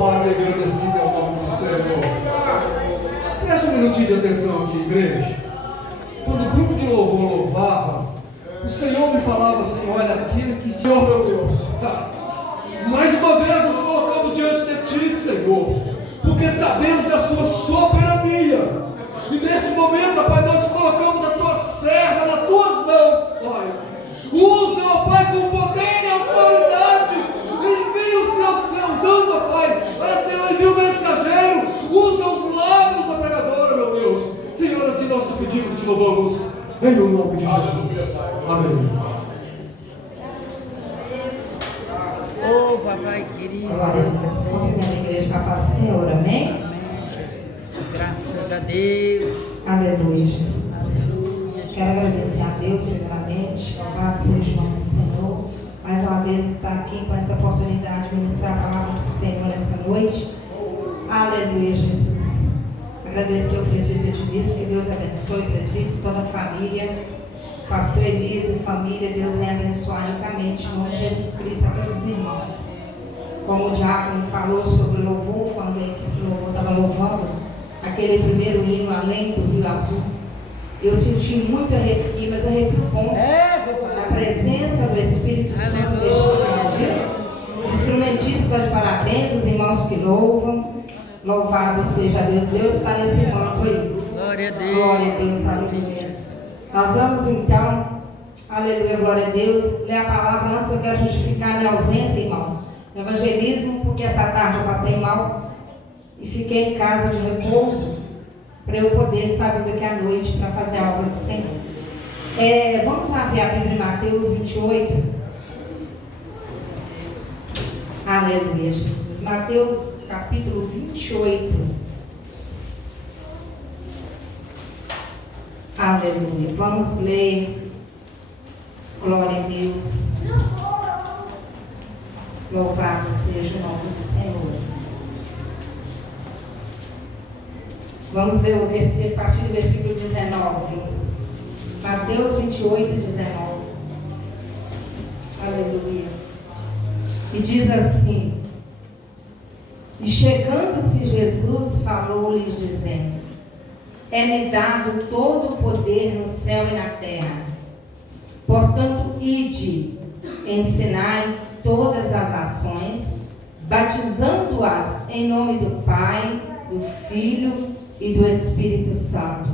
louvado e agradecido ao nome do Senhor. Presta um minutinho de atenção aqui, igreja. Quando o grupo de louvor louvava, o Senhor me falava assim: olha, aquele que... Senhor, meu Deus, mais uma vez nos colocamos diante de Ti, Senhor, porque sabemos da Sua soberania. E nesse momento, Pai, nós colocamos a Tua serva nas Tuas mãos, Pai. Usa, ó Pai, com poder e autoridade. Envia os Teus seus anjos, ó Pai. Senhor, envia o mensageiro. Usa os lábios da pregadora, meu Deus. Senhor, assim nós te pedimos e te louvamos. Em o nome de Jesus. Amém. Oh, papai querido. Glória a Deus. Convidando a igreja para a paz do Senhor. Amém? Graças a Deus. Aleluia, Jesus. Quero agradecer a Deus, primeiramente. Louvado seja o nome do Senhor. Mais uma vez estar aqui com essa oportunidade de ministrar a palavra do Senhor essa noite. Aleluia, Jesus. Agradecer ao presbítero de Deus, que Deus abençoe o presbítero, toda a família. Pastor Elisa e família, Deus venha abençoar ricamente em nome de Jesus Cristo a todos os irmãos. Como o diácono falou sobre o louvor, quando a equipe de louvor estava louvando aquele primeiro hino, Além do Rio Azul, eu senti muito arrepio, mas arrepio bom da presença do Espírito Santo deste momento, viu? Os instrumentistas de parabéns, os irmãos que louvam, louvado seja Deus. Deus está nesse manto aí. Glória a Deus. Glória a Deus, aleluia. Nós vamos então, aleluia, glória a Deus, ler a palavra. Antes eu quero justificar a minha ausência, irmãos, no evangelismo, porque essa tarde eu passei mal e fiquei em casa de repouso, para eu poder estar vindo aqui à noite para fazer a obra do Senhor. Vamos abrir a Bíblia em Mateus 28. Aleluia, Jesus. Mateus capítulo 28. Aleluia. Vamos ler. Glória a Deus. Louvado seja o nome do Senhor. Vamos ler a partir do versículo 19. Mateus 28, 19. Aleluia. E diz assim: E chegando-se Jesus, falou-lhes dizendo: É-me dado todo o poder no céu e na terra. Portanto, ide, ensinai todas as nações, batizando-as em nome do Pai, do Filho e do Espírito Santo,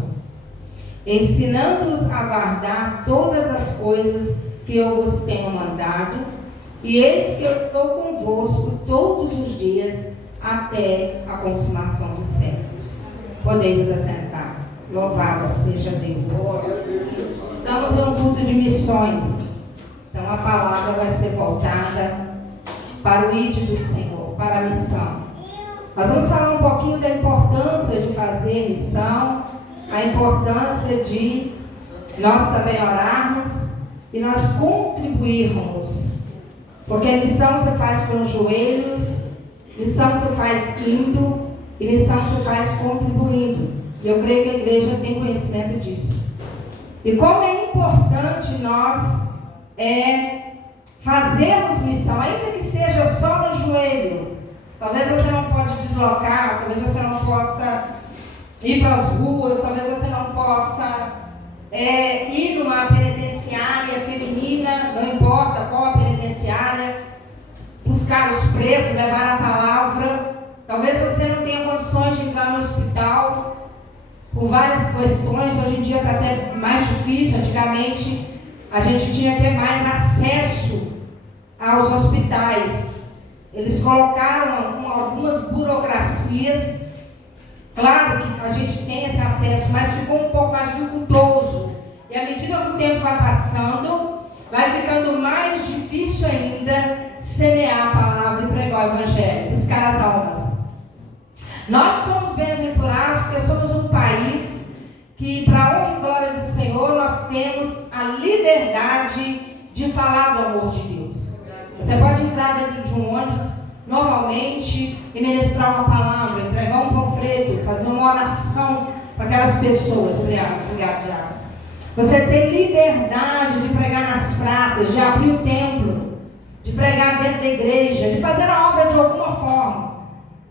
ensinando-os a guardar todas as coisas que eu vos tenho mandado, e eis que eu estou convosco todos os dias até a consumação dos séculos. Podemos assentar. Louvado seja Deus. Estamos em um culto de missões, então a palavra vai ser voltada para o ID do Senhor, para a missão. Nós vamos falar um pouquinho da importância de fazer missão, a importância de nós também orarmos e nós contribuirmos, porque a missão se faz com os joelhos, missão se faz indo e missão se faz contribuindo. E eu creio que a igreja tem conhecimento disso. E como é importante nós fazermos missão, ainda que seja só no joelho. Talvez você não pode deslocar, talvez você não possa ir para as ruas, talvez você não possa ir numa penitenciária feminina, não importa qual a penitenciária, buscar os presos, levar a palavra. Talvez você não tenha condições de entrar no hospital por várias questões. Hoje em dia está até mais difícil. Antigamente a gente tinha que ter mais acesso aos hospitais. Eles colocaram algumas burocracias. Claro que a gente tem esse acesso, mas ficou um pouco mais dificultoso. E à medida que o tempo vai passando, vai ficando mais difícil ainda semear a palavra e pregar o evangelho, buscar as almas. Nós somos bem-aventurados porque somos um país que, para a honra e glória do Senhor, nós temos a liberdade de falar do amor de Deus. Você pode entrar dentro de um ônibus normalmente e ministrar uma palavra, entregar um panfleto, fazer uma oração para aquelas pessoas. Obrigado, Diabo. Você tem liberdade de pregar nas praças, de abrir o templo, de pregar dentro da igreja, de fazer a obra de alguma forma.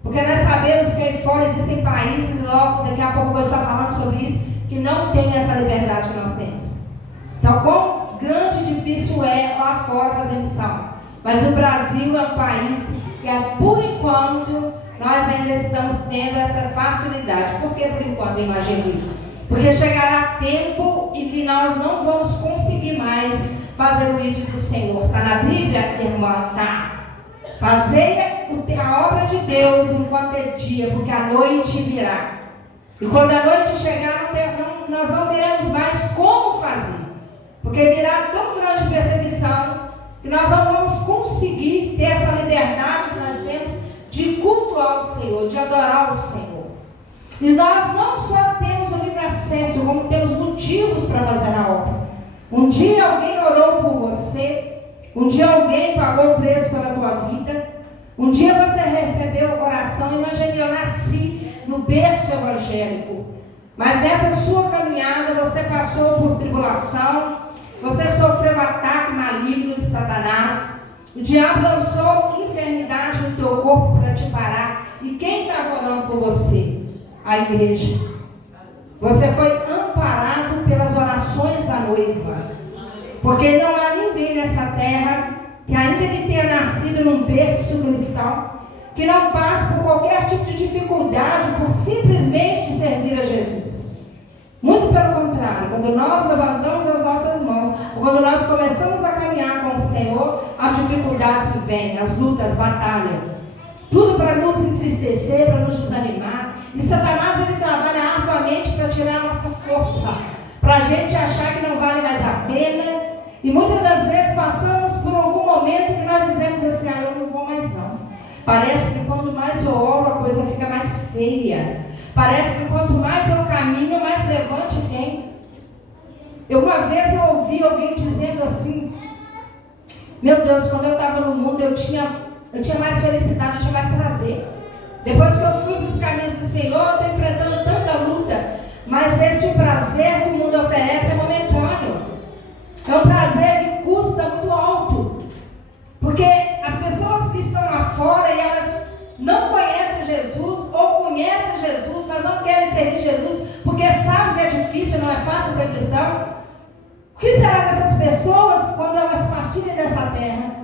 Porque nós sabemos que aí fora existem países, logo daqui a pouco eu vou estar falando sobre isso, que não tem essa liberdade que nós temos. Então, quão grande e difícil é lá fora fazer missão. Mas o Brasil é um país que, por enquanto, nós ainda estamos tendo essa facilidade. Por que por enquanto, irmã Geli? Porque chegará tempo em que nós não vamos conseguir mais fazer o ídolo do Senhor. Está na Bíblia, irmã? Está. Fazei a obra de Deus enquanto é dia, porque a noite virá. E quando a noite chegar, nós não teremos mais como fazer. Porque virá tão grande perseguição que nós não vamos conseguir ter essa liberdade que nós temos de cultuar o Senhor, de adorar o Senhor. E nós não só temos o livre acesso, como temos motivos para fazer a obra. Um dia alguém orou por você. Um dia alguém pagou o preço pela tua vida. Um dia você recebeu oração. Imagine, eu nasci no berço evangélico. Mas nessa sua caminhada você passou por tribulação. Você sofreu ataque maligno de Satanás. O diabo lançou enfermidade no teu corpo para te parar. E quem estava orando por você? A igreja. Você foi amparado pelas orações da noiva. Porque não há ninguém nessa terra que, ainda que tenha nascido num berço cristão, que não passe por qualquer tipo de dificuldade por simplesmente servir a Jesus. Muito pelo contrário, quando nós levantamos as nossas mãos, ou quando nós começamos a caminhar com o Senhor, as dificuldades vêm, as lutas, as batalhas. Tudo para nos entristecer, para nos desanimar. E Satanás, ele trabalha arduamente para tirar a nossa força, para a gente achar que não vale mais a pena. E muitas das vezes passamos por algum momento que nós dizemos assim, eu não vou mais não. Parece que quanto mais eu oro, a coisa fica mais feia. Parece que quanto mais eu caminho, mais levante tem. Uma vez eu ouvi alguém dizendo assim, meu Deus, quando eu estava no mundo eu tinha mais felicidade, eu tinha mais prazer. Depois que eu fui para os caminhos do Senhor, eu estou enfrentando tanta luta. Mas este prazer que o mundo oferece é momentâneo. É um prazer que custa muito alto. Porque as pessoas que estão lá fora e elas não conhecem Jesus, ou conhecem Jesus, mas não querem servir Jesus, porque sabem que é difícil, não é fácil ser cristão. O que será dessas pessoas quando elas partirem dessa terra?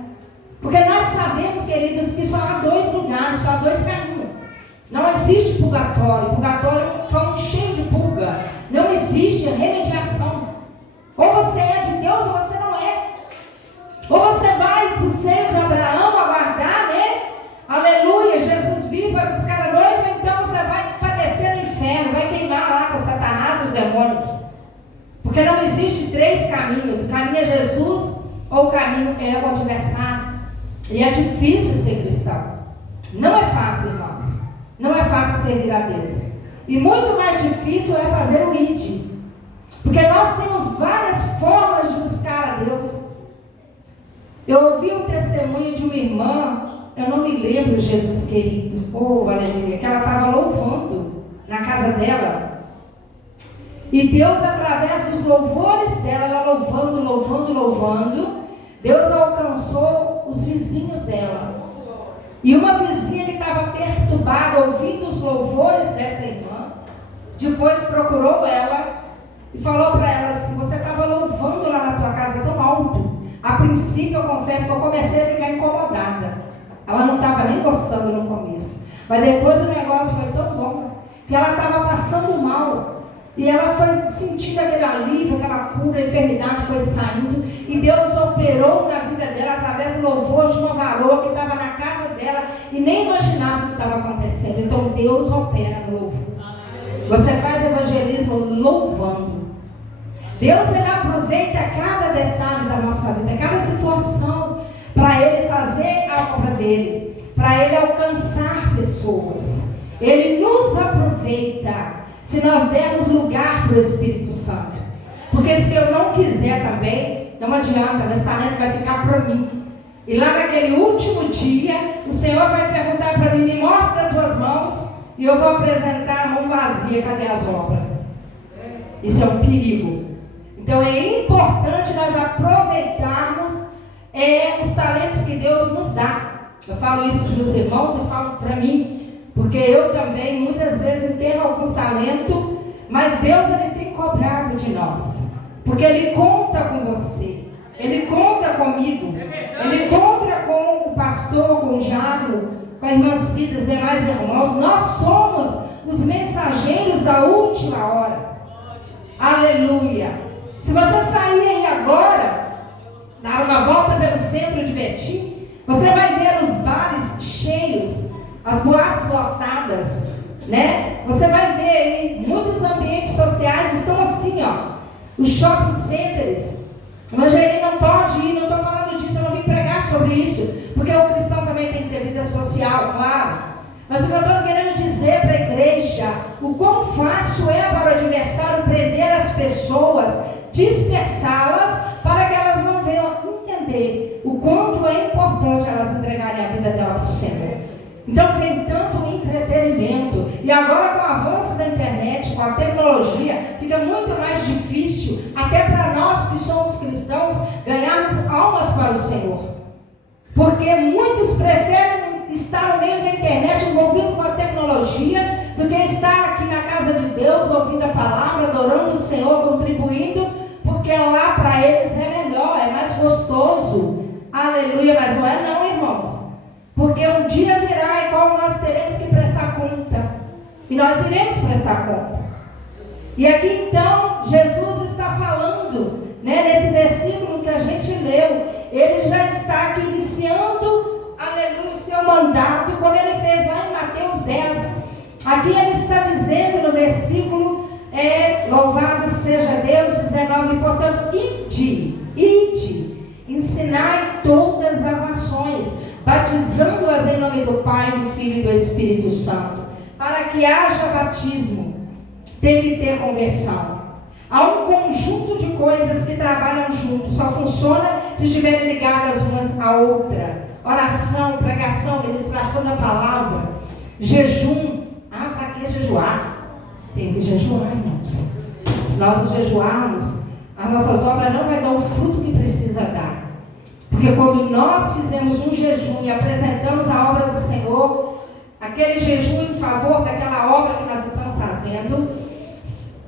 Porque nós sabemos, queridos, que só há dois lugares, só há dois caminhos. Não existe purgatório. Purgatório é um cão cheio de pulga. Não existe remediação. Ou você é de Deus ou você não é. Ou você vai para o seio de Abraão aguardar, né? Aleluia, Jesus vive para buscar a noiva, então você vai padecer no inferno, vai queimar lá com Satanás e os demônios. Porque não existe três caminhos. O caminho é Jesus ou o caminho é o adversário. E é difícil ser cristão. Não é fácil, irmãos. Não é fácil servir a Deus. E muito mais difícil é fazer o ID. Porque nós temos várias formas de buscar a Deus. Eu ouvi um testemunho de uma irmã, eu não me lembro, Jesus querido, aleluia, que ela estava louvando na casa dela. E Deus, através dos louvores dela, ela louvando, Deus alcançou os vizinhos dela. E uma vizinha que estava perturbada, ouvindo os louvores dessa irmã, depois procurou ela e falou para ela assim, você estava louvando lá na tua casa tão alto. A princípio, eu confesso que eu comecei a ficar incomodada. Ela não estava nem gostando no começo. Mas depois o negócio foi tão bom, que ela estava passando mal. E ela foi sentindo aquele alívio, aquela cura, a enfermidade foi saindo. E Deus operou na vida dela através do louvor de uma varoa que estava na casa dela e nem imaginava o que estava acontecendo. Então Deus opera no louvor. Você faz evangelismo louvando. Deus, ele aproveita cada detalhe da nossa vida, cada situação, para ele fazer a obra dele, para ele alcançar pessoas. Ele nos aproveita se nós dermos lugar para o Espírito Santo. Porque se eu não quiser também, não adianta, meu talento vai ficar para mim. E lá naquele último dia, o Senhor vai perguntar para mim, me mostra as tuas mãos, e eu vou apresentar a mão vazia, cadê as obras? Isso é um perigo. Então é importante nós aproveitarmos os talentos que Deus nos dá. Eu falo isso para os irmãos, eu falo para mim. Porque eu também, muitas vezes, tenho alguns talentos, mas Deus, Ele tem cobrado de nós. Porque Ele conta com você. Ele conta comigo. Ele conta com o pastor, com o diácono, com a irmã Cida, os demais irmãos. Nós somos os mensageiros da última hora. Aleluia. Se você sair aí agora, dar uma volta pelo centro de Betim, você vai ver os bares cheios, as boates lotadas, né? Você vai ver aí, muitos ambientes sociais estão assim, ó. Os shopping centers. O Angelino não pode ir, não estou falando disso, eu não vim pregar sobre isso, porque o cristão também tem que ter vida social, claro. Mas o que eu estou querendo dizer para a igreja, o quão fácil é para o adversário prender as pessoas, dispersá-las, para que elas não venham entender o quanto é importante elas entregarem a vida dela para o Senhor. Então vem tanto entretenimento, e agora com o avanço da internet, com a tecnologia, fica muito mais difícil, até para nós que somos cristãos, ganharmos almas para o Senhor. Porque muitos preferem estar no meio da internet, envolvido com a tecnologia, do que estar aqui na casa de Deus, ouvindo a palavra, adorando o Senhor, contribuindo, porque lá para eles é melhor, é mais gostoso. Aleluia, mas não é não, irmãos. Porque um dia virá e qual nós teremos que prestar conta. E nós iremos prestar conta. E aqui então, Jesus está falando, né, nesse versículo que a gente leu, ele já está aqui iniciando, aleluia, o seu mandato, como ele fez lá em Mateus 10. Aqui ele está dizendo no versículo, louvado seja Deus, 19, portanto, ide, ensinai todas as nações, batizando-as em nome do Pai, do Filho e do Espírito Santo. Para que haja batismo, tem que ter conversão. Há um conjunto de coisas que trabalham juntos, só funciona se estiverem ligadas umas à outra. Oração, pregação, ministração da palavra, jejum. Para que jejuar? Tem que jejuar, irmãos. Se nós não jejuarmos, as nossas obras não vão dar o fruto que precisa dar. Porque quando nós fizemos um jejum e apresentamos a obra do Senhor, aquele jejum em favor daquela obra que nós estamos fazendo,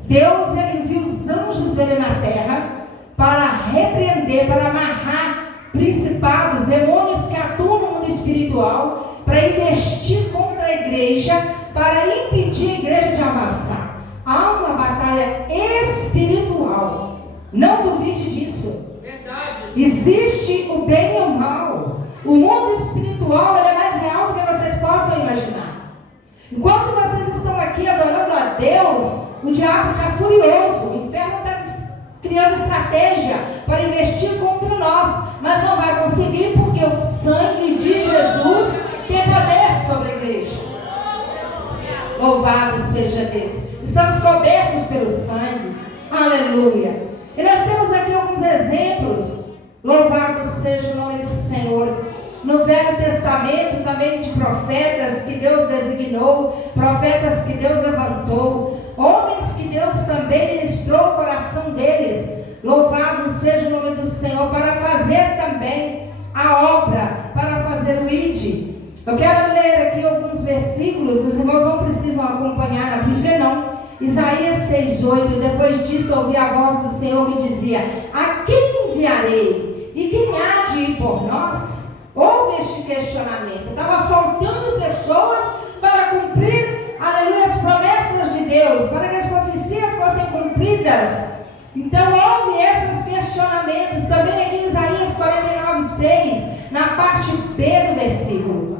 Deus, Ele envia os anjos dele na terra para repreender, para amarrar principados, demônios que atuam no mundo espiritual, para investir contra a igreja, para impedir a igreja de avançar. Há uma batalha espiritual. Não duvide disso. Existe o bem e o mal. O mundo espiritual é mais real do que vocês possam imaginar. Enquanto vocês estão aqui adorando a Deus, o diabo está furioso. O inferno está criando estratégia para investir contra nós. Mas não vai conseguir, porque o sangue de Jesus tem poder sobre a igreja. Louvado seja Deus. Estamos cobertos pelo sangue. Aleluia. E nós temos aqui alguns exemplos. Louvado seja o nome do Senhor. No Velho Testamento também de profetas que Deus designou, profetas que Deus levantou, homens que Deus também ministrou o coração deles. Louvado seja o nome do Senhor, para fazer também a obra, para fazer o ide. Eu quero ler aqui alguns versículos, os irmãos não precisam acompanhar a Bíblia não. Isaías 6,8, depois disso ouvi a voz do Senhor que dizia: a quem enviarei? E quem há de ir por nós? Houve este questionamento. Estava faltando pessoas para cumprir, aleluia, as promessas de Deus, para que as profecias fossem cumpridas. Então houve esses questionamentos. Também aqui em Isaías 49,6, na parte B do versículo.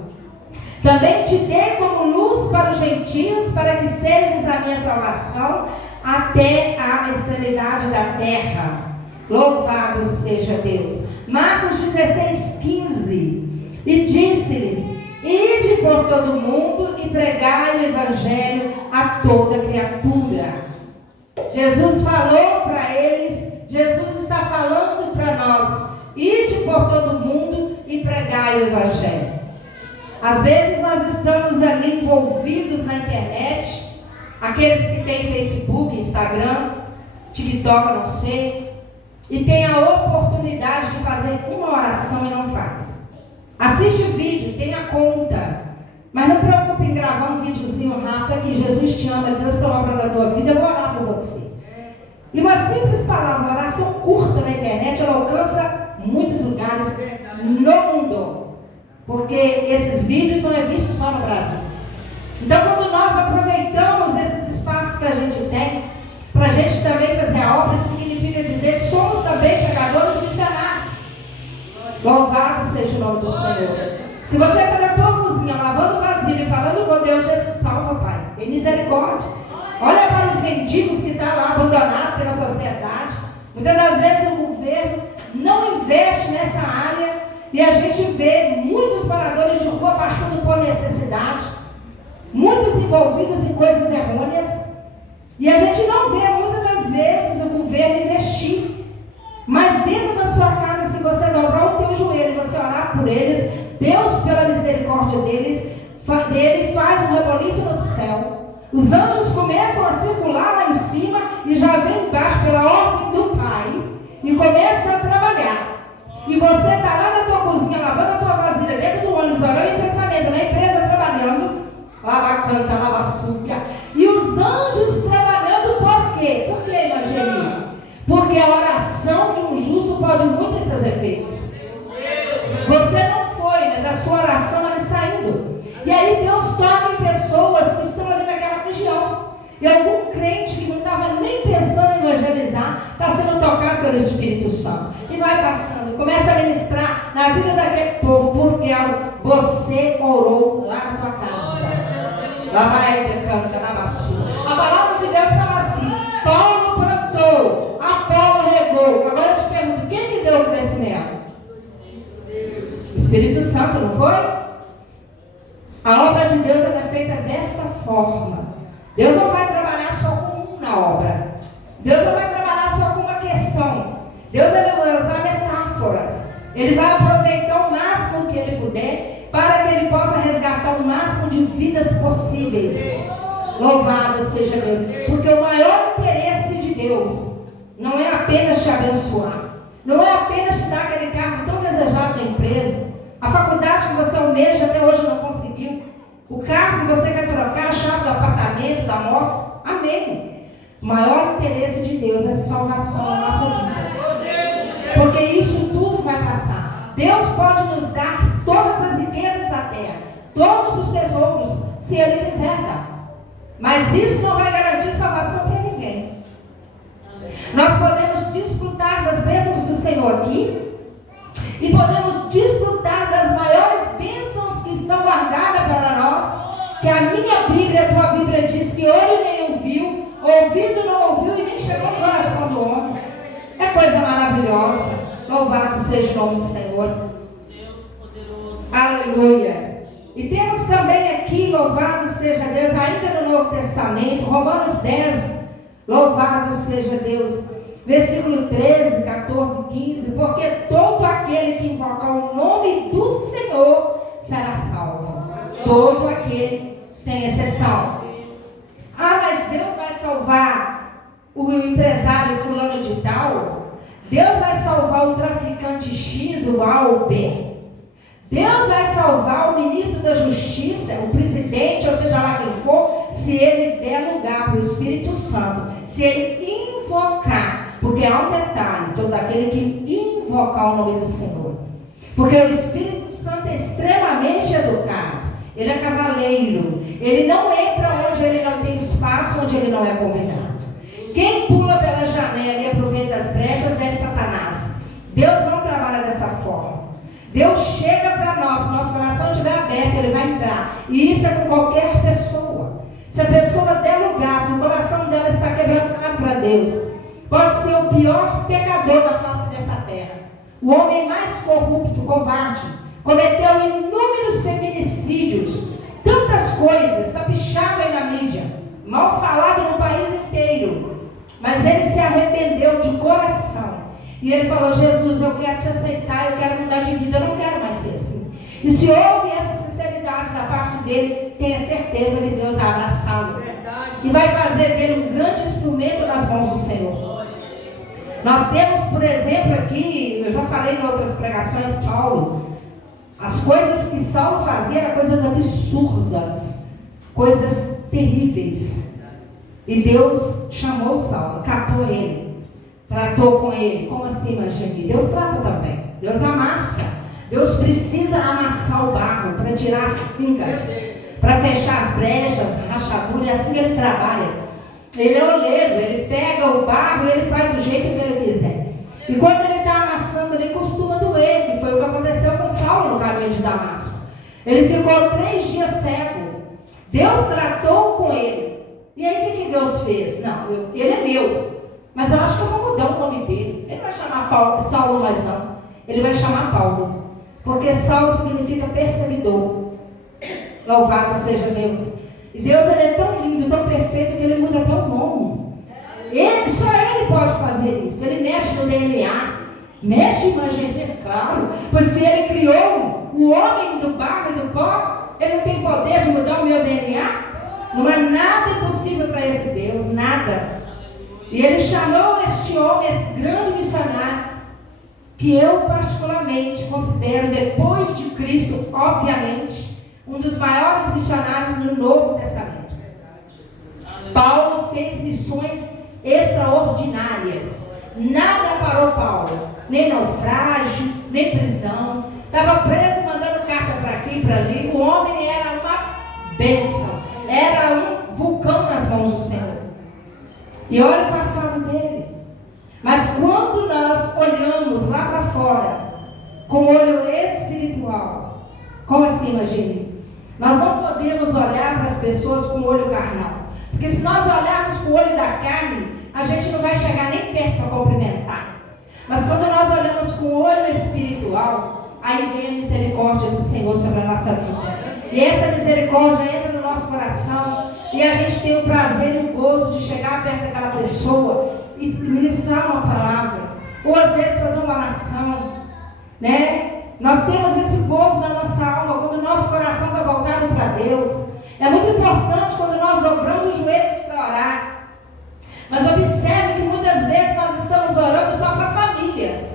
Também te dei como luz para os gentios, para que sejas a minha salvação até a extremidade da terra. Louvado seja Deus. Marcos 16,15. E disse-lhes: ide por todo o mundo e pregai o evangelho a toda criatura. Jesus falou para eles, Jesus está falando para nós: ide por todo o mundo e pregai o evangelho. Às vezes nós estamos ali envolvidos na internet, aqueles que têm Facebook, Instagram, TikTok, não sei, e tem a oportunidade de fazer uma oração e não faz. Assiste o vídeo, tenha conta, mas não preocupe em gravar um E uma simples palavra, uma oração curta na internet, ela alcança muitos lugares no mundo. Porque esses vídeos não é visto só no Brasil. Então, quando nós aproveitamos esses espaços que a gente tem, para a gente também fazer a obra, significa dizer que somos também pregadores missionários. Louvado seja o nome do Senhor. Se você está na tua cozinha, lavando vasilha e falando com Deus, Jesus salva, Pai. Tem misericórdia. Olha para os mendigos que estão lá abandonados pela sociedade. Muitas das vezes o governo não investe nessa área e a gente vê muitos moradores de rua passando por necessidade, muitos envolvidos em coisas errôneas, e a gente não vê muitas das vezes o governo investir. Mas dentro da sua casa, se você dobrar o teu joelho e você orar por eles, Deus, pela misericórdia dele faz um reboliço no céu. Os anjos começam a circular lá em cima e já vem embaixo pela ordem do Pai e começa a trabalhar. E você está lá na tua cozinha, lavando a tua vasilha, dentro do ônibus, orando em pensamento, na empresa trabalhando, lava canta, lava súpia, e os anjos trabalhando por quê? Por que, Evangelina? Porque a oração de um justo pode muito em seus efeitos. Você não foi, mas a sua oração ela está indo. E aí Deus toca em pessoas que estão ali naquela região. E algum crente que não estava nem pensando em evangelizar, está sendo tocado pelo Espírito Santo. E vai passando, começa a ministrar na vida daquele povo, porque você orou lá na tua casa. Lá vai, canta, na vassoura. A palavra de Deus fala assim: Paulo plantou, Apolo regou. Agora eu te pergunto, quem que deu o crescimento? O Espírito Santo, não foi? A obra de Deus é feita desta forma. Deus não vai trabalhar só com um na obra. Deus não vai trabalhar só com uma questão. Deus vai usar metáforas. Ele vai aproveitar o máximo que ele puder para que ele possa resgatar o máximo de vidas possíveis. Louvado seja Deus. Porque o maior interesse de Deus não é apenas te abençoar. Não é apenas te dar aquele cargo tão desejado da empresa. A faculdade que você almeja até hoje não conseguiu. O carro que você quer trocar, a chave do apartamento, da moto. Amém. O maior interesse de Deus é salvação na nossa vida. Porque isso tudo vai passar. Deus pode nos dar todas as riquezas da terra, todos os tesouros, se Ele quiser dar. Mas isso não vai garantir salvação para ninguém. Nós podemos desfrutar das bênçãos do Senhor aqui e podemos desfrutar das maiores bênçãos que estão guardadas para nós, que a minha Bíblia, a tua Bíblia diz que olho nenhum viu, ouvido não ouviu e nem chegou no coração do homem. É coisa maravilhosa. Louvado seja o nome do Senhor. Aleluia. E temos também aqui, louvado seja Deus, ainda no Novo Testamento, Romanos 10, louvado seja Deus, versículo 13, 14, 15, porque todo aquele que invocar o nome do Senhor será salvo. Todo aquele, sem exceção. Ah, mas Deus vai salvar o empresário fulano de tal? Deus vai salvar o traficante X, o A ou B? Deus vai salvar o ministro da Justiça, o presidente, ou seja lá quem for, se ele der lugar para o Espírito Santo, se ele invocar, porque há um detalhe, todo aquele que invocar o nome do Senhor. Porque o Espírito Santo é extremamente educado, ele é cavaleiro, ele não entra onde ele não tem espaço, onde ele não é convidado. Quem pula pela janela e aproveita as brechas é Satanás. Deus não trabalha dessa forma. Deus chega para nós, se nosso coração estiver aberto, Ele vai entrar. E isso é com qualquer pessoa. Se a pessoa der lugar, se o coração dela está quebrantado para Deus, pode ser o pior pecador da face dessa terra. O homem mais corrupto, covarde, cometeu inúmeros feminicídios, tantas coisas, está pichado aí na mídia, mal falado no país inteiro. Mas ele se arrependeu de coração. E ele falou: Jesus, eu quero te aceitar, eu quero mudar de vida, eu não quero mais ser assim. E se houve essa sinceridade da parte dele, tenha certeza que Deus vai abraçá-lo. E vai fazer dele um grande instrumento nas mãos do Senhor. Nós temos, por exemplo, aqui, eu já falei em outras pregações, Paulo. As coisas que Saulo fazia eram coisas absurdas, coisas terríveis. E Deus chamou Saulo, catou ele. tratou com ele. Como assim, Mageni? Deus trata também. Deus amassa. Deus precisa amassar o barro para tirar as fincas, para fechar as brechas, rachaduras. É assim que ele trabalha. Ele é oleiro, ele pega o barro e ele faz do jeito que ele quiser. E quando ele está amassando, ele costuma doer, que foi o que aconteceu com Saulo no caminho de Damasco. Ele ficou 3 dias cego. Deus tratou com ele. E aí o que Deus fez? Não, ele é meu. Mas eu acho que eu vou mudar o nome dele. Ele vai chamar Saulo mais não. Ele vai chamar Paulo. Porque Saulo significa perseguidor. Louvado seja Deus. E Deus ele é tão lindo, tão perfeito, que ele muda até o nome. Só ele pode fazer isso. Ele mexe no DNA. Mexe, imagina, claro. Pois se ele criou o homem do barro e do pó, ele não tem poder de mudar o meu DNA? Não há nada impossível para esse Deus, nada. E ele chamou este homem, esse grande missionário, que eu particularmente considero, depois de Cristo, obviamente, um dos maiores missionários no Novo Testamento. Paulo fez missões extraordinárias. Nada parou Paulo, nem naufrágio, nem prisão. Estava preso, mandando carta para aqui e para ali. O homem era uma bênção, era um vulcão nas mãos do Senhor. E olha o passado dele. Mas quando nós olhamos lá para fora, com o olho espiritual, como assim, imagine? Nós não podemos olhar para as pessoas com o olho carnal. Porque se nós olharmos com o olho da carne, a gente não vai chegar nem perto para cumprimentar. Mas quando nós olhamos com o olho espiritual, aí vem a misericórdia do Senhor sobre a nossa vida. E essa misericórdia entra no nosso coração e a gente tem o prazer e o gozo de chegar perto daquela pessoa e ministrar uma palavra. Ou às vezes fazer uma oração, né? Nós temos esse gozo na nossa alma quando o nosso coração está voltado para Deus. É muito importante quando nós dobramos os joelhos para orar. Mas observe que muitas vezes nós estamos orando só para a família.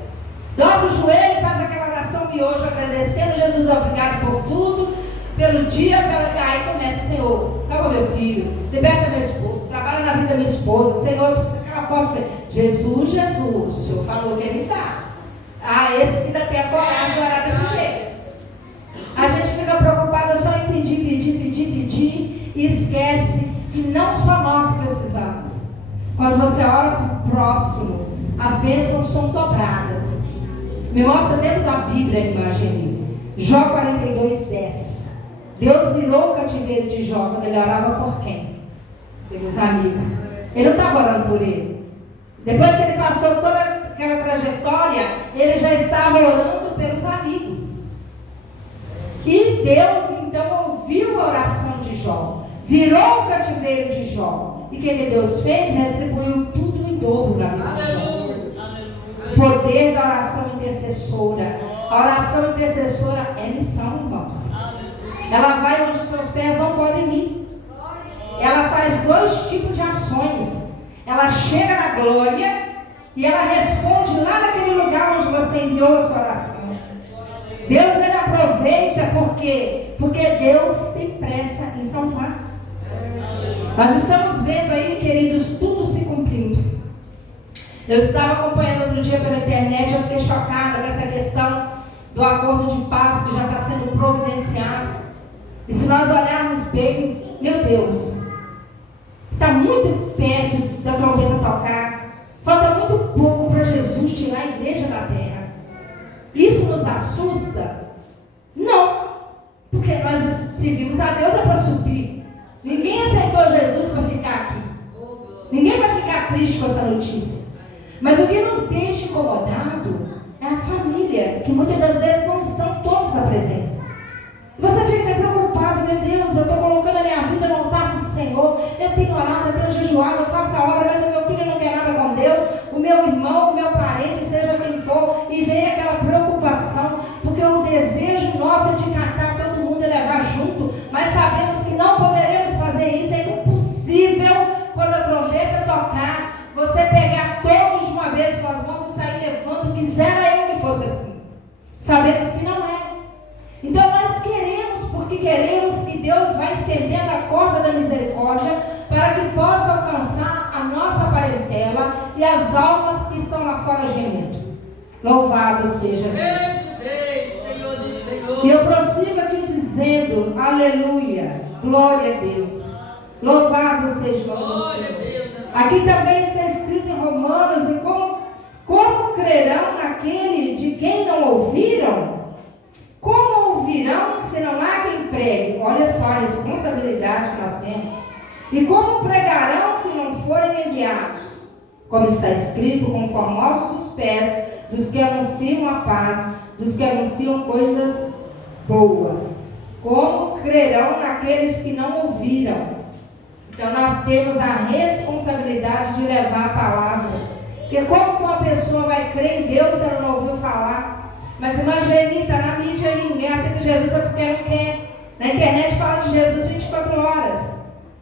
Dobra o joelho e faz aquela oração de hoje, agradecendo Jesus, obrigado por tudo, pelo dia, aí começa, Senhor, salva meu filho, liberta meu esposo, trabalha na vida da minha esposa, Senhor, eu preciso daquela porta. Jesus, o Senhor falou que ele dá. Esse ainda tem a coragem de orar desse jeito. A gente fica preocupado só em pedir e esquece que não só nós precisamos. Quando você ora para o próximo, as bênçãos são dobradas. Me mostra dentro da Bíblia, imagine. Jó 42:10. Deus virou o cativeiro de Jó quando ele orava por quem? Pelos amigos. Ele não estava orando por ele. Depois que ele passou toda aquela trajetória, ele já estava orando pelos amigos. E Deus então ouviu a oração de Jó, virou o cativeiro de Jó. E o que Deus fez? Retribuiu tudo em dobro na vida de Jó. O poder da oração intercessora. A oração intercessora é missão, irmãos. Ela vai onde os seus pés não podem ir. Ela faz 2 tipos de ações. Ela chega na glória e ela responde lá naquele lugar onde você enviou a sua oração. Deus ele aproveita porque Deus tem pressa em salvar. Nós estamos vendo aí, queridos, tudo se cumprindo. Eu estava acompanhando outro dia pela internet, eu fiquei chocada com essa questão do acordo de paz que já está sendo providenciado. E se nós olharmos bem, meu Deus, está muito perto da trombeta tocar. Falta muito pouco para Jesus tirar a igreja da terra. Isso nos assusta? Não, porque nós servimos a Deus é para subir. Ninguém aceitou Jesus para ficar aqui. Ninguém vai ficar triste com essa notícia. Mas o que nos deixa incomodado é a família, que muitas das vezes não estão todos à presença. Você fica preocupado, meu Deus, eu estou colocando a minha vida no altar do Senhor, eu tenho orado, eu tenho jejuado, eu faço a hora, mas o meu filho não quer nada com Deus, o meu irmão, o meu parente, seja quem for, e vem aquela preocupação, porque o desejo nosso é de catar todo mundo e levar junto, mas sabemos que não poderemos fazer isso, é impossível quando a trombeta tocar, você pegar todos de uma vez com as mãos e sair levando, quisera eu que fosse assim. Sabemos que não é. Então nós queremos, porque queremos que Deus vai estendendo a corda da misericórdia para que possa alcançar a nossa parentela e as almas que estão Louvado seja Deus. Senhor dos Senhores. E eu prossigo aqui dizendo, aleluia, glória a Deus. Louvado seja o nome do Senhor. Aqui também está escrito em Romanos, e como crerão naquele de quem não ouviram? Como ouvirão se não há quem pregue? Olha só a responsabilidade que nós temos. E como pregarão se não forem enviados? Como está escrito, com formosos os pés dos que anunciam a paz, dos que anunciam coisas boas. Como crerão naqueles que não ouviram? Então nós temos a responsabilidade de levar a palavra. Porque como que uma pessoa vai crer em Deus se ela não ouviu falar? Mas irmã Geni, está na mídia aí, ninguém aceita Jesus é porque não quer. Na internet fala de Jesus 24 horas.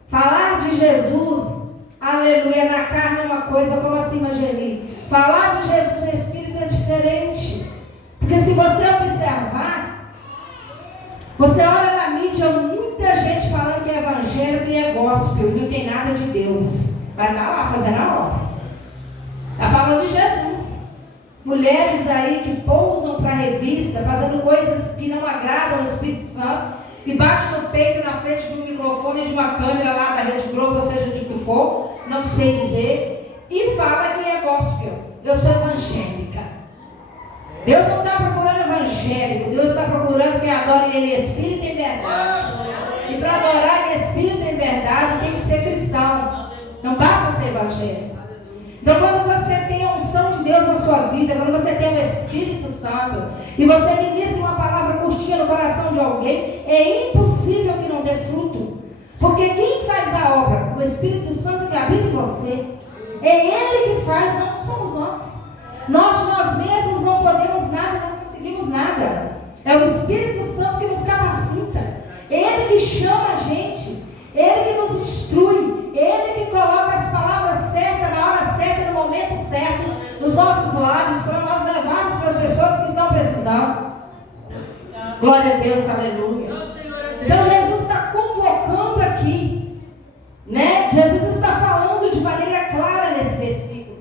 Falar de Jesus, aleluia, na carne é uma coisa, como assim, irmã Geni? Falar de Jesus no Espírito é diferente. Porque se você observar, você olha na mídia, muita gente falando que é evangélico e é gospel, e não tem nada de Deus. Vai estar lá fazendo a obra. Está falando de Jesus. Mulheres aí que pousam para a revista, fazendo coisas que não agradam ao Espírito Santo, e bate no peito na frente de um microfone, de uma câmera lá da Rede Globo, ou seja, de que for, não sei dizer, e fala que é gospel. Eu sou evangélica. Deus não está procurando evangélico, Deus está procurando quem adore Ele em Espírito e em verdade. E para adorar em Espírito e em verdade tem que ser cristão. Não basta ser evangélico. Então quando você tem a unção de Deus na sua vida, quando você tem o Espírito Santo, e você ministra uma palavra curtinha no coração de alguém, é impossível que não dê fruto. Porque quem faz a obra? O Espírito Santo que habita em você. É Ele que faz, não somos nós. Nós mesmos não podemos nada, não conseguimos nada. É o Espírito Santo que nos capacita. Ele que chama a gente. Ele que nos instrui. Ele que coloca as palavras certas, na hora certa, no momento certo, nos nossos lábios, para nós levarmos para as pessoas que estão precisando. Glória a Deus, aleluia. Então Jesus está convocando aqui, né? Jesus está falando de maneira clara nesse versículo.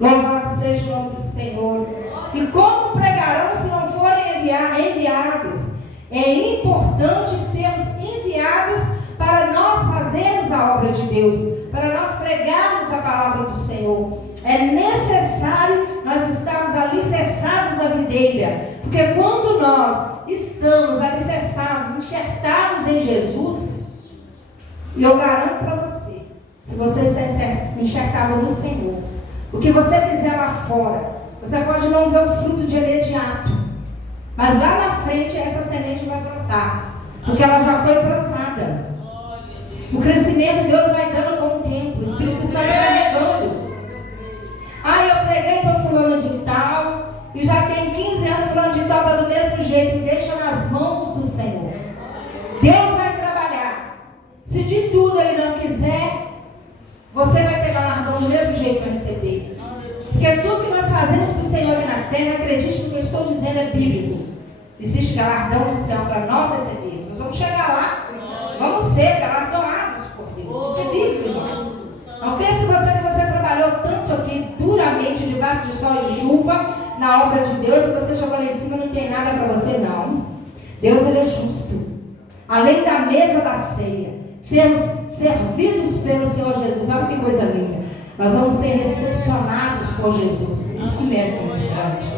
Louvado seja o nome do Senhor. E como pregarão se não forem enviados? É importante sermos enviados para nós fazermos a obra de Deus, para nós pregarmos a palavra do Senhor. É necessário nós estarmos alicerçados na videira, porque quando nós estamos alicerçados, enxertados em Jesus, e eu garanto para você, se você está enxertado no Senhor, o que você fizer lá fora, você pode não ver o fruto de imediato, mas lá na frente essa semente vai brotar, porque ela já foi plantada. O crescimento Deus vai dando com o tempo, o Espírito Santo vai regando. Eu preguei para fulano de tal, e já tem 15 anos, fulano de tal está do mesmo jeito. Deixa nas mãos do Senhor. Deus vai trabalhar. Se de tudo Ele não quiser, você vai ter galardão do mesmo jeito para receber. Porque tudo que nós fazemos para o Senhor aqui na terra, acredite no que eu estou dizendo, é bíblico. Existe galardão no céu para nós recebermos. Nós vamos chegar lá, vamos ser galardoados por Deus. Isso é bíblico, irmãos. Não pense você que você trabalhou tanto aqui duramente, debaixo de sol e de chuva, na obra de Deus, e você chegou ali em cima e não tem nada para você, não. Deus, Ele é justo. Além da mesa da ceia, sermos servidos pelo Senhor Jesus. Olha que coisa linda. Nós vamos ser recepcionados por Jesus. Isso é um mérito muito grande.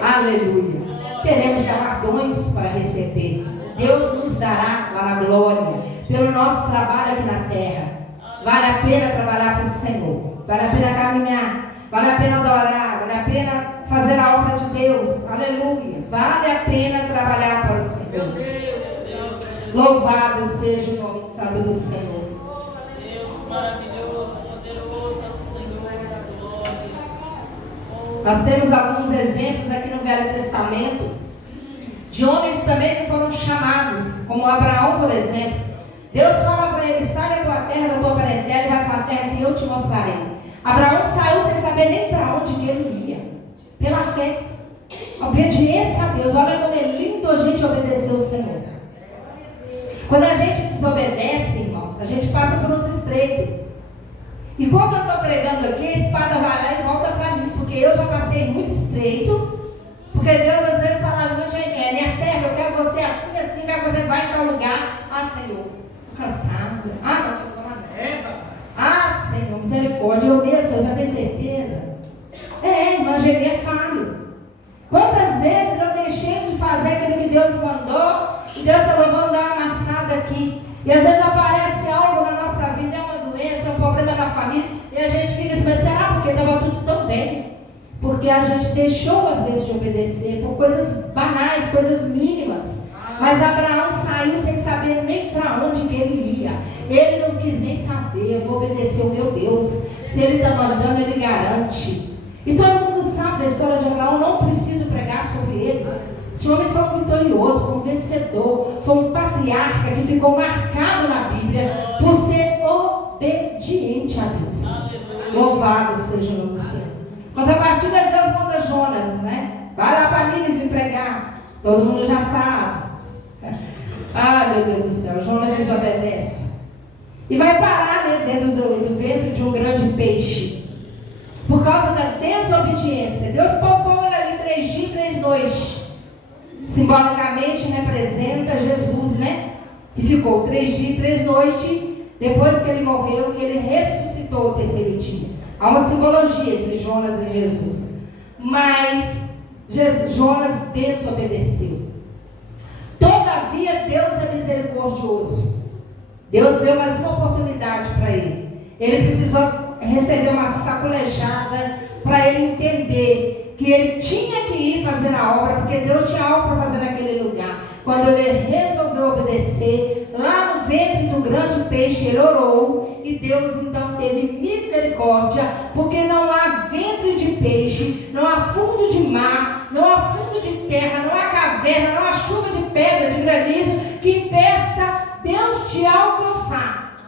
Aleluia. Teremos galardões para receber. Deus nos dará lá na glória, pelo nosso trabalho aqui na terra. Vale a pena trabalhar para o Senhor. Vale a pena caminhar. Vale a pena adorar. Vale a pena fazer a obra de Deus. Aleluia. Vale a pena trabalhar para o Senhor. Louvado seja o nome santo do Senhor. Deus maravilhoso, poderoso, Senhor. Nós temos alguns exemplos aqui no Velho Testamento de homens também que foram chamados, como Abraão, por exemplo. Deus fala para ele: sai da tua terra, da tua parentela e vai para a terra que eu te mostrarei. Abraão saiu sem saber nem para onde que ele ia, pela fé, obediência a Deus. Olha como é lindo a gente obedecer ao Senhor. Quando a gente desobedece, irmãos, a gente passa por uns estreitos. E quando eu estou pregando aqui, a espada vai lá e volta para mim, porque eu já passei muito estreito, porque Deus às vezes fala, minha serva, eu quero você assim, assim, quero que você vá em tal lugar. Ah, Senhor, estou cansado. Ah, não, Senhor, ah, Senhor, misericórdia, eu mesmo, eu já tenho certeza. Irmã Geni é falho. Quantas vezes eu deixei de fazer aquilo que Deus mandou, e Deus falou, vamos dar uma amassada aqui. E às vezes aparece algo na nossa vida, é uma doença, é um problema na família, e a gente fica assim, mas será porque estava tudo tão bem? Porque a gente deixou às vezes de obedecer por coisas banais, coisas mínimas. Mas Abraão saiu sem saber nem para onde que ele ia. Ele não quis nem saber, eu vou obedecer o meu Deus. Se ele está mandando, ele garante. E todo mundo sabe da história de Abraão, não preciso pregar sobre ele. Esse homem foi um vitorioso, foi um vencedor, foi um patriarca que ficou marcado na Bíblia por ser obediente a Deus. Louvado seja o nome do Senhor. Contrapartida, Deus manda Jonas, né? Vai lá para Nínive pregar. Todo mundo já sabe. Ah, meu Deus do céu, Jonas desobedece. E vai parar, né, dentro do ventre de um grande peixe. Por causa da desobediência. Deus poupou ele ali 3 dias e 3 noites. Simbolicamente representa Jesus, né? Que ficou 3 dias e 3 noites. Depois que ele morreu, que ele ressuscitou o terceiro dia. Há uma simbologia entre Jonas e Jesus. Mas Jonas desobedeceu. Todavia, Deus é misericordioso. Deus deu mais uma oportunidade para ele. Ele precisou receber uma sacolejada para ele entender que ele tinha que ir fazer a obra, porque Deus tinha algo para fazer naquele lugar. Quando ele resolveu obedecer, lá no ventre do grande peixe, ele orou, e Deus então teve misericórdia, porque não há ventre de peixe, não há fundo de mar, não há fundo de terra, não há caverna, não há chuva de pedra, de granizo, que impeça Deus te alcançar.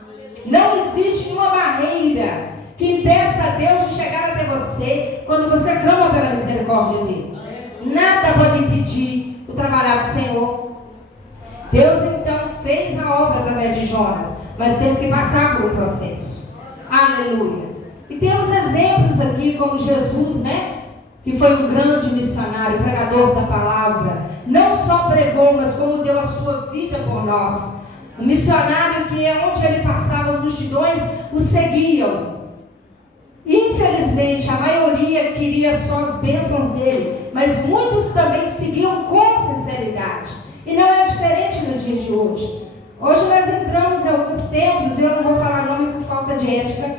Não existe nenhuma barreira que impeça Deus de chegar até você quando você clama pela misericórdia dele. Nada pode impedir o trabalhar do Senhor. Deus então fez a obra através de Jonas, mas teve que passar por um processo. Aleluia. E temos exemplos aqui como Jesus, né? Que foi um grande missionário, pregador da palavra. Não só pregou, mas como deu a sua vida por nós. Um missionário que onde ele passava, as multidões o seguiam. Infelizmente, a maioria queria só as bênçãos dele, mas muitos também seguiam com sinceridade. E não é diferente no dia de hoje. Hoje nós entramos em alguns templos, e eu não vou falar nome por falta de ética,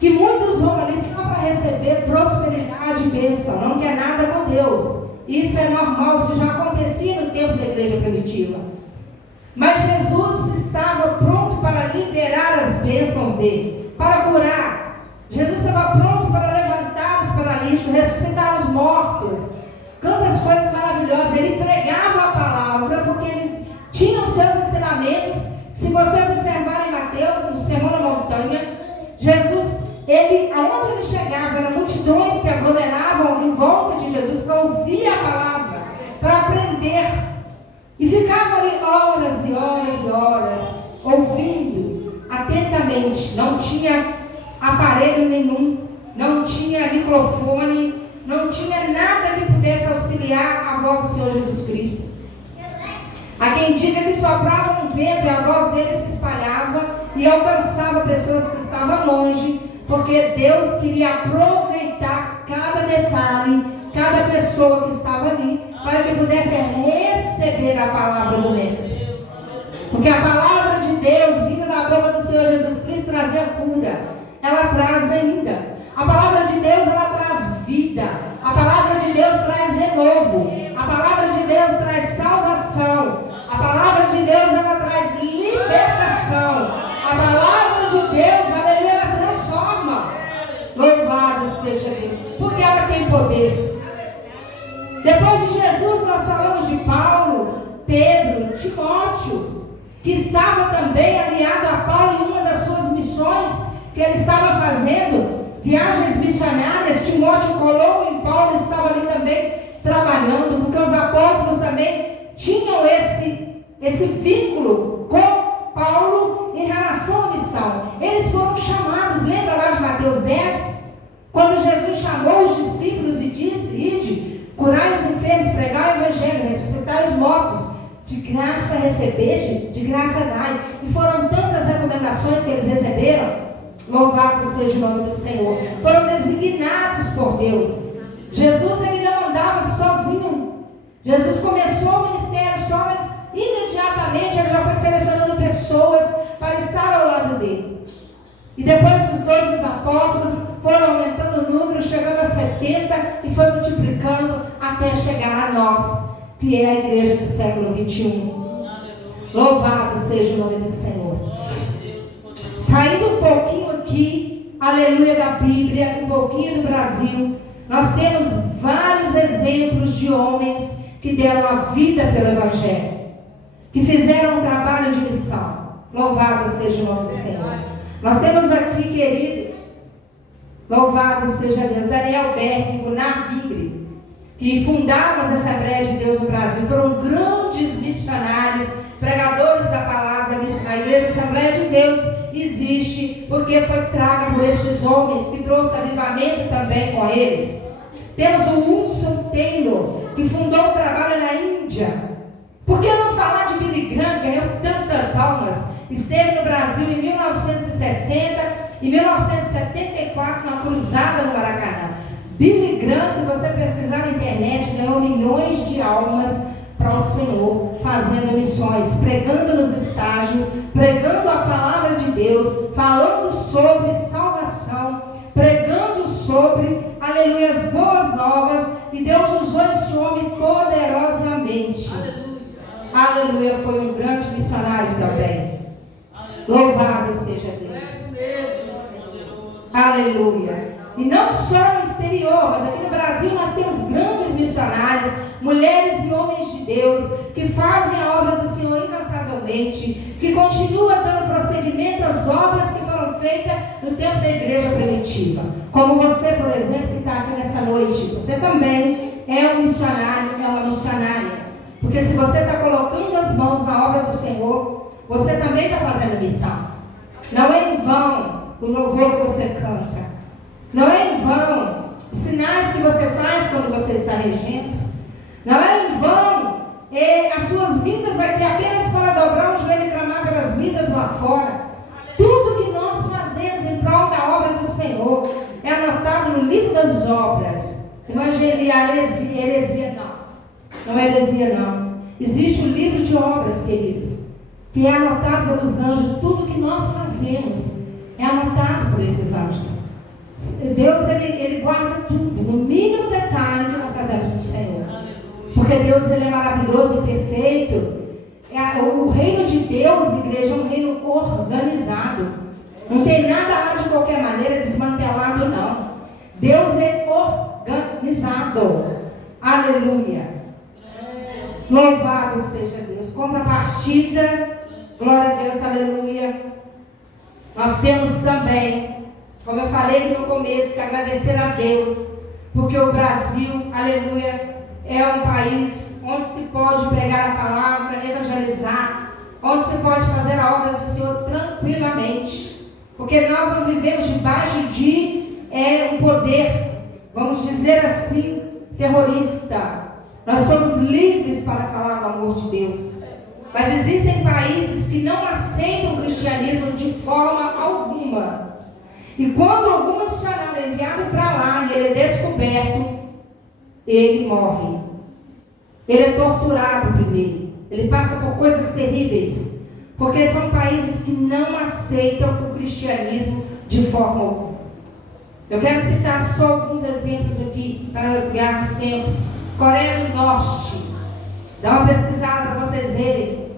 que muitos vão ali só para receber prosperidade e bênção, não quer nada com Deus. Isso é normal, isso já acontecia no tempo da igreja primitiva. Mas Jesus estava pronto para liberar as bênçãos dele, para curar. Jesus estava pronto para levantar os paralíticos, ressuscitar os mortos. Quantas coisas maravilhosas. Ele pregava a palavra, porque ele tinha os seus ensinamentos. Se você observar em Mateus, no Sermão da Montanha, Jesus, aonde ele chegava, eram multidões que aglomeravam em volta de Jesus para ouvir a palavra, para aprender. E ficavam ali horas e horas e horas, ouvindo atentamente. Não tinha aparelho nenhum, não tinha microfone, não tinha nada que pudesse auxiliar a voz do Senhor Jesus Cristo. Há quem diga que soprava um vento e a voz dele se espalhava e alcançava pessoas que estavam longe, porque Deus queria aproveitar cada detalhe, cada pessoa que estava ali, para que pudesse receber a palavra do Mestre. Porque a palavra de Deus, vinda da boca do Senhor Jesus Cristo, trazia cura. Ela traz ainda. A palavra de Deus, ela traz vida. A palavra de Deus traz renovo. A palavra de Deus traz salvação. A palavra de Deus, ela traz libertação. A palavra de Deus, aleluia, ela transforma. Louvado seja Deus. Porque ela tem poder. Depois de Jesus, nós falamos de Paulo, Pedro, Timóteo, que estava também aliado a Paulo em uma das suas missões que ele estava fazendo, viagens missionárias. Timóteo colou em Paulo, estava ali também trabalhando, porque os apóstolos também tinham esse vínculo com Paulo em relação à missão. Eles foram chamados, lembra lá de Mateus 10? Quando Jesus chamou os discípulos e disse: ide, curai os enfermos, pregai o evangelho, ressuscitai os mortos, de graça recebeste, de graça dai. E foram tantas recomendações que eles receberam. Louvado seja o nome do Senhor. Foram designados por Deus. Jesus, ele não andava sozinho. Jesus começou o ministério só, mas imediatamente ele já foi selecionando pessoas para estar ao lado dele. E depois dos 12 apóstolos, foram aumentando o número, chegando a 70 e foi multiplicando até chegar a nós, que é a igreja do século 21. Louvado seja o nome do Senhor. Saindo um pouquinho aqui, aleluia, da Bíblia, um pouquinho do Brasil, nós temos vários exemplos de homens que deram a vida pelo Evangelho, que fizeram um trabalho de missão. Louvado seja o nome do Senhor. Nós temos aqui, queridos, louvado seja Deus, Daniel Berg, Gunnar Vigre, que fundaram as Assembleias de Deus no Brasil, foram grandes missionários, pregadores da palavra. A Igreja Assembleia de Deus existe porque foi traga por estes homens, que trouxe avivamento também com eles. Temos o Hudson Taylor, que fundou um trabalho na Índia. Por que não falar de Billy Graham, que ganhou tantas almas? Esteve no Brasil em 1960 e 1974 na cruzada no Maracanã. Billy Graham, se você pesquisar na internet, ganhou milhões de almas para o Senhor, fazendo missões, pregando nos estágios, pregando a palavra de Deus, falando sobre salvação, pregando sobre, aleluia, as boas novas, e Deus usou esse homem poderosamente. Aleluia, foi um grande missionário também. Louvado seja Deus. Aleluia. E não só no exterior, mas aqui no Brasil nós temos grandes missionários, mulheres e homens de Deus, que fazem a obra do Senhor incansavelmente, que continuam dando prosseguimento às obras que foram feitas no tempo da igreja primitiva. Como você, por exemplo, que está aqui nessa noite, você também é um missionário, é uma missionária. Porque se você está colocando as mãos na obra do Senhor, você também está fazendo missão. Não é em vão o louvor que você canta. Não é em vão os sinais que você faz quando você está regendo. Não é em vão as suas vindas aqui apenas para dobrar o joelho e clamar pelas vidas lá fora. Tudo que nós fazemos em prol da obra do Senhor é anotado no livro das obras. Não é heresia, não. Não é heresia, não. Existe o livro de obras, queridos, que é anotado pelos anjos. Tudo que nós fazemos é anotado por esses anjos. Deus, ele guarda tudo, no mínimo detalhe que nós fazemos para o Senhor. Porque Deus, ele é maravilhoso e perfeito. O reino de Deus, igreja, é um reino organizado. Não tem nada lá de qualquer maneira desmantelado, não. Deus é organizado. Aleluia. Louvado seja Deus. Contrapartida, glória a Deus, aleluia. Nós temos também, como eu falei no começo, que agradecer a Deus, porque o Brasil, aleluia, é um país onde se pode pregar a palavra, evangelizar, onde se pode fazer a obra do Senhor tranquilamente, porque nós não vivemos debaixo de um poder, vamos dizer assim, terrorista. Nós somos livres para falar do amor de Deus. Mas existem países que não aceitam o cristianismo de forma alguma. E quando algum missionário é enviado para lá e ele é descoberto, ele morre. Ele é torturado primeiro. Ele passa por coisas terríveis. Porque são países que não aceitam o cristianismo de forma alguma. Eu quero citar só alguns exemplos aqui para nós ganharmos tempo. Coreia do Norte. Dá uma pesquisada para vocês verem.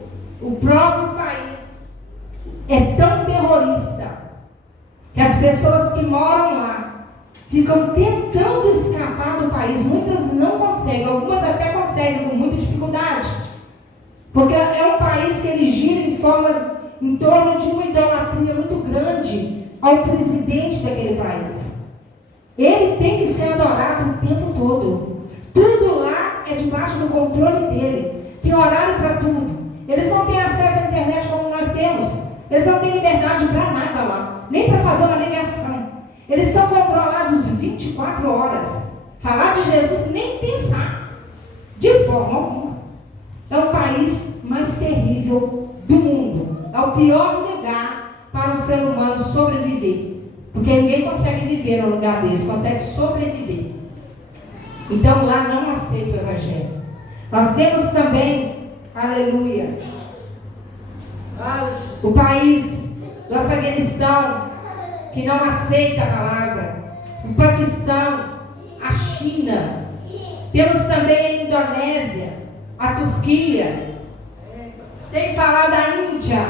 O próprio país é tão terrorista que as pessoas que moram lá ficam tentando escapar do país. Muitas não conseguem, algumas até conseguem com muita dificuldade. Porque é um país que ele gira em torno de uma idolatria muito grande ao presidente daquele país. Ele tem que ser adorado o tempo todo. Tudo lá é debaixo do controle dele. Tem horário para tudo. Eles não têm acesso à internet como nós temos. Eles não têm liberdade para nada lá. Nem para fazer uma ligação. Eles são controlados 24 horas. Falar de Jesus, nem pensar. De forma alguma. É o país mais terrível do mundo. É o pior lugar para o ser humano sobreviver. Porque ninguém consegue viver num lugar desse, consegue sobreviver. Então lá não aceita o Evangelho. Nós temos também, aleluia, o país do Afeganistão, que não aceita a palavra. O Paquistão, a China. Temos também a Indonésia, a Turquia. Sem falar da Índia,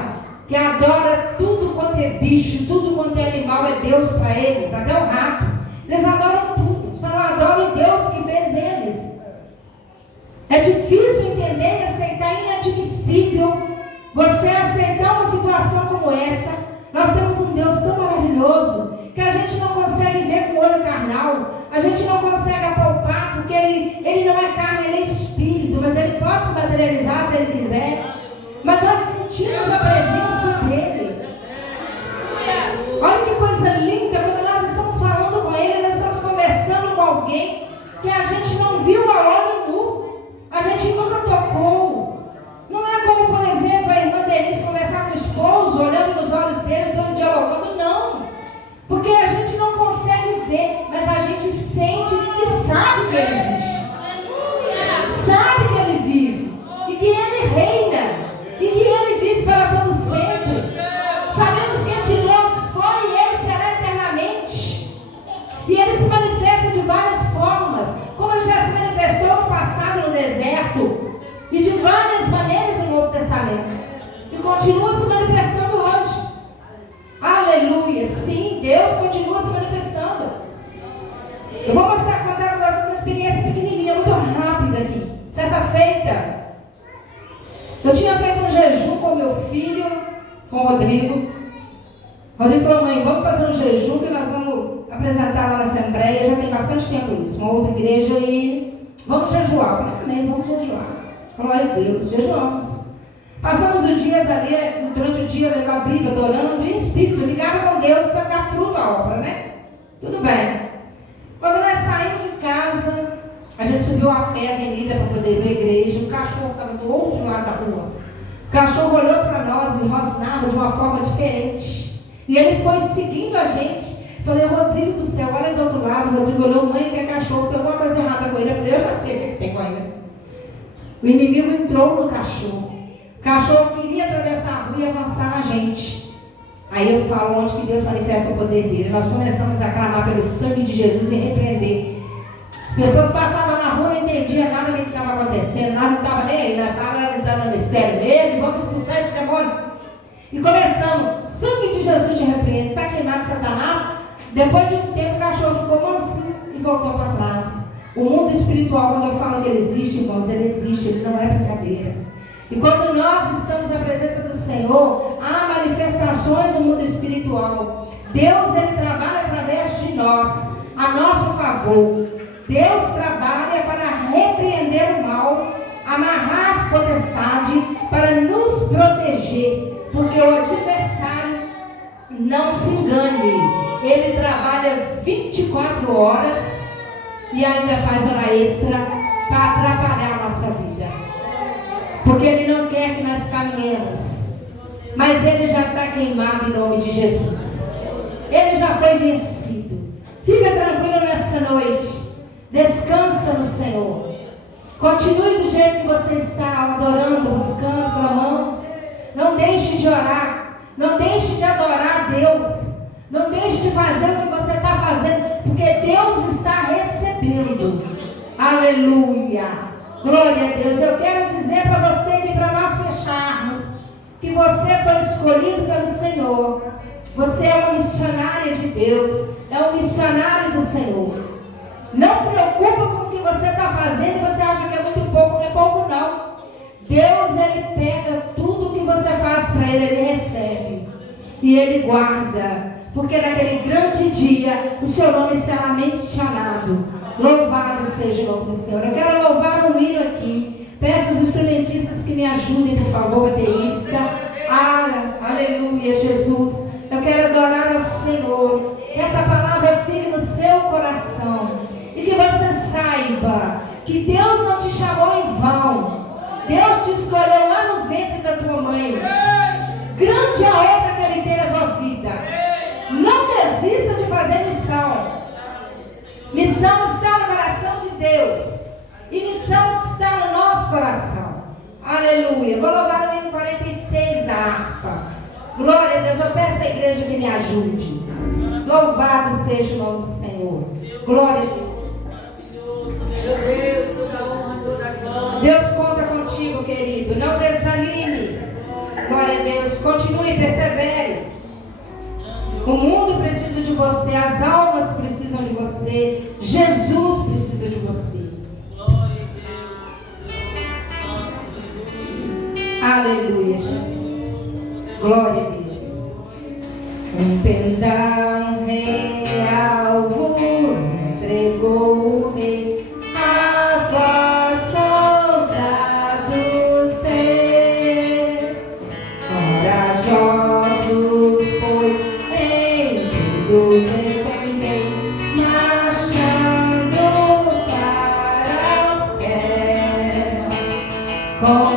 que adora tudo quanto é bicho, tudo quanto é animal, é Deus para eles, até o rato. Eles adoram tudo, só não adoram o Deus que fez eles. É difícil entender e aceitar, inadmissível você aceitar uma situação como essa. Nós temos um Deus tão maravilhoso que a gente não consegue ver com o olho carnal, a gente não consegue apalpar, porque ele não é carne, ele é espírito, mas ele pode se materializar se ele quiser. Mas nós sentimos a presença dele. Olha que coisa linda, quando nós estamos falando com ele, nós estamos conversando com alguém que a gente não viu a olho nu, a gente nunca tocou. Não é como, por exemplo, a irmã Denise conversar com o esposo, olhando nos olhos dele, os dois dialogando, não. Porque a gente não consegue ver, mas a gente sente e sabe que ele existe. Sabe que ele vive e que ele reina. E que ele vive para todo sempre. Sabemos que este Deus foi e ele será eternamente. E ele se manifesta de várias formas, como ele já se manifestou no passado no deserto, e de várias maneiras no Novo Testamento. E continua se manifestando hoje. Aleluia! Sim, Deus continua se manifestando. Eu vou contar para vocês uma experiência pequenininha, muito rápida aqui. Certa feita, eu tinha feito um jejum com meu filho, com o Rodrigo. O Rodrigo falou, mãe, vamos fazer um jejum que nós vamos apresentar lá na Assembleia. Já tem bastante tempo isso, uma outra igreja, e vamos jejuar. Eu falei, amém, vamos jejuar. Glória a Deus, jejuamos. Passamos os dias ali, durante o dia, lendo a Bíblia, adorando, em espírito, ligado com Deus para dar fruto à obra, né? Tudo bem. Quando nós saímos de casa, a gente subiu a pé a avenida para poder ir para a igreja. O cachorro estava do outro lado da rua. O cachorro olhou para nós e rosnava de uma forma diferente. E ele foi seguindo a gente. Falei, Rodrigo do céu, olha do outro lado. O Rodrigo olhou, mãe, que é cachorro, tem alguma coisa errada com ele. Eu falei, eu já sei o que tem com ele. O inimigo entrou no cachorro. O cachorro queria atravessar a rua e avançar na gente. Aí eu falo, onde que Deus manifesta o poder dele? Nós começamos a clamar pelo sangue de Jesus e repreender. As pessoas passavam na rua, não entendiam nada do que estava acontecendo, nada não estava nem aí, nós estávamos entrando no mistério dele, vamos expulsar esse demônio. E começamos, sangue de Jesus te repreende, está queimado Satanás. Depois de um tempo o cachorro ficou mansinho e voltou para trás. O mundo espiritual, quando eu falo que ele existe, irmãos, ele existe, ele não é brincadeira. E quando nós estamos na presença do Senhor, há manifestações no mundo espiritual. Deus, ele trabalha através de nós, a nosso favor. Deus trabalha para repreender o mal, amarrar as potestades, para nos proteger, porque o adversário, não se engane, ele trabalha 24 horas e ainda faz hora extra para atrapalhar a nossa vida, porque ele não quer que nós caminhemos, mas ele já está queimado em nome de Jesus, ele já foi vencido. Fica tranquilo nessa noite. Descansa no Senhor. Continue do jeito que você está, adorando, buscando, clamando. Não deixe de orar. Não deixe de adorar a Deus. Não deixe de fazer o que você está fazendo, porque Deus está recebendo. Aleluia. Glória a Deus. Eu quero dizer para você que, para nós fecharmos, que você foi escolhido pelo Senhor. Você é uma missionária de Deus. É um missionário do Senhor. Não preocupa com o que você está fazendo e você acha que é muito pouco, não é pouco não. Deus, ele pega tudo o que você faz para ele, ele recebe. E ele guarda. Porque naquele grande dia, o seu nome será mencionado. Louvado seja o nome do Senhor. Eu quero louvar o Miro aqui. Peço aos instrumentistas que me ajudem, por favor, baterista. Aleluia, Jesus. Eu quero adorar ao Senhor. Que essa palavra saiba que Deus não te chamou em vão. Deus te escolheu lá no ventre da tua mãe. Grande é a obra que Ele tem na tua vida. Não desista de fazer missão. Missão está no coração de Deus. E missão está no nosso coração. Aleluia. Vou louvar o hino 46 da harpa. Glória a Deus. Eu peço à igreja que me ajude. Louvado seja o nome do Senhor. Glória a Deus. Meu Deus, toda honra, toda glória. Deus conta contigo, querido. Não desanime. Glória a Deus. Continue e persevere. O mundo precisa de você. As almas precisam de você. Jesus precisa de você. Aleluia, Jesus. Glória a Deus. Um pendão real vos entregou o rei. A vós, soldados, ser corajosos, pois em tudo defendei, marchando para o céu. Com